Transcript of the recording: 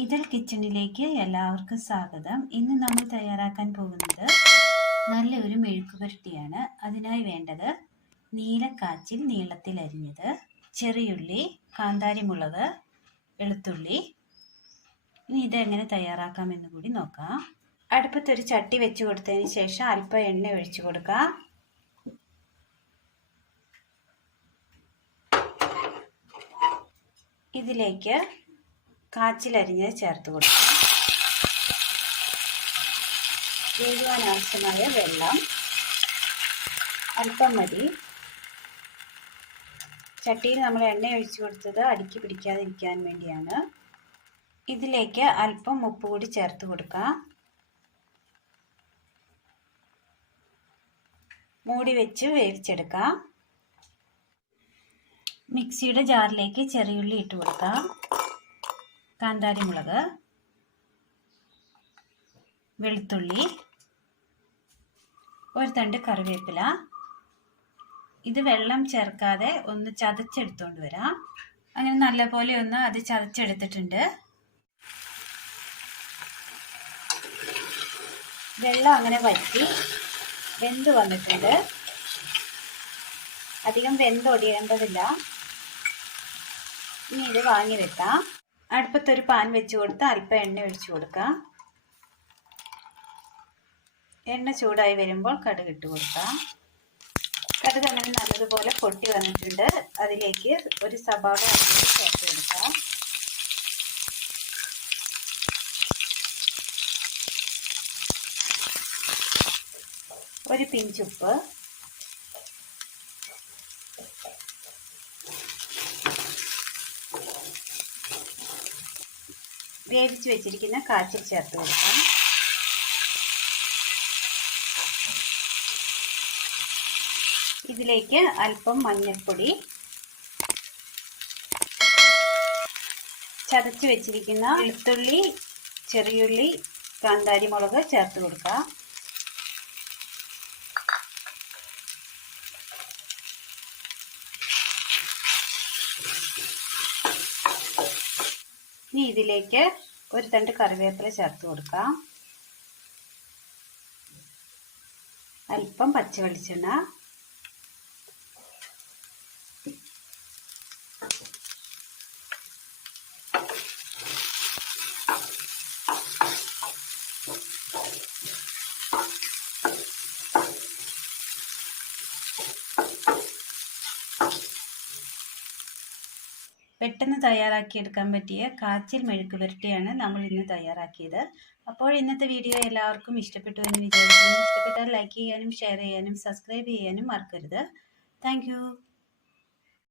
ഇതൾ കിച്ചണിലേക്ക് എല്ലാവർക്കും സ്വാഗതം. ഇന്ന് നമ്മൾ തയ്യാറാക്കാൻ പോകുന്നത് നല്ലൊരു മെഴുക്കുപുരട്ടിയാണ്. അതിനായി വേണ്ടത് നീലക്കാച്ചിൽ നീളത്തിൽ അരിഞ്ഞത്, ചെറിയുള്ളി, കാന്താരിമുളക്, വെളുത്തുള്ളി. ഇനി ഇതെങ്ങനെ തയ്യാറാക്കാമെന്ന് കൂടി നോക്കാം. അടുപ്പത്തൊരു ചട്ടി വെച്ച് കൊടുത്തതിന് ശേഷം അല്പം എണ്ണ ഒഴിച്ചു കൊടുക്കാം. ഇതിലേക്ക് കാച്ചിലരിഞ്ഞത് ചേർത്ത് കൊടുക്കാം. വേകുവാൻ ആവശ്യമായ വെള്ളം അല്പം മതി. ചട്ടിയിൽ നമ്മൾ എണ്ണ ഒഴിച്ചു കൊടുത്തത് അടിക്ക് പിടിക്കാതിരിക്കാൻ വേണ്ടിയാണ്. ഇതിലേക്ക് അല്പം ഉപ്പ് കൂടി ചേർത്ത് കൊടുക്കാം. മൂടി വെച്ച് വേവിച്ചെടുക്കാം. മിക്സിയുടെ ജാറിലേക്ക് ചെറിയുള്ളി ഇട്ട് കൊടുക്കാം. കാന്താരിമുളക്, വെളുത്തുള്ളി, ഒരു തണ്ട് കറിവേപ്പില. ഇത് വെള്ളം ചേർക്കാതെ ഒന്ന് ചതച്ചെടുത്തോണ്ട് വരാം. അങ്ങനെ നല്ലപോലെ ഒന്ന് അത് ചതച്ചെടുത്തിട്ടുണ്ട്. വെള്ളം അങ്ങനെ വറ്റി വെന്ത് വന്നിട്ടുണ്ട്. അധികം വെന്തൊടിയേണ്ടതില്ല. ഇനി ഇത് വാങ്ങി വെക്കാം. അടുപ്പത്തൊരു പാൻ വെച്ച് കൊടുത്ത് അല്പം എണ്ണ ഒഴിച്ചു കൊടുക്കാം. എണ്ണ ചൂടായി വരുമ്പോൾ കടുക് ഇട്ട് കൊടുക്കാം. കടുക് അങ്ങനെ നല്ലതുപോലെ പൊട്ടി വന്നിട്ടുണ്ട്. അതിലേക്ക് ഒരു സവാള ചേർത്ത് കൊടുക്കാം. ഒരു പിഞ്ചുപ്പ്, വേവിച്ച് വെച്ചിരിക്കുന്ന കാച്ചിൽ ചേർത്ത് കൊടുക്കാം. ഇതിലേക്ക് അല്പം മഞ്ഞൾപ്പൊടി, ചതച്ച് വെച്ചിരിക്കുന്ന വെളുത്തുള്ളി, ചെറിയുള്ളി, കാന്താരിമുളക് ചേർത്ത് കൊടുക്കാം. ഇനി ഇതിലേക്ക് ഒരു തണ്ട് കറിവേപ്പില ചേർത്ത് കൊടുക്കാം. അല്പം പച്ചവെളിച്ചെണ്ണ, പെട്ടെന്ന് തയ്യാറാക്കിയെടുക്കാൻ പറ്റിയ കാച്ചിൽ മെഴുക്കുപുരട്ടിയാണ് നമ്മൾ ഇന്ന് തയ്യാറാക്കിയത്. അപ്പോൾ ഇന്നത്തെ വീഡിയോ എല്ലാവർക്കും ഇഷ്ടപ്പെട്ടു എന്ന് വിചാരിക്കുന്നു. ഇഷ്ടപ്പെട്ടാൽ ലൈക്ക് ചെയ്യാനും ഷെയർ ചെയ്യാനും സബ്സ്ക്രൈബ് ചെയ്യാനും മറക്കരുത്. താങ്ക്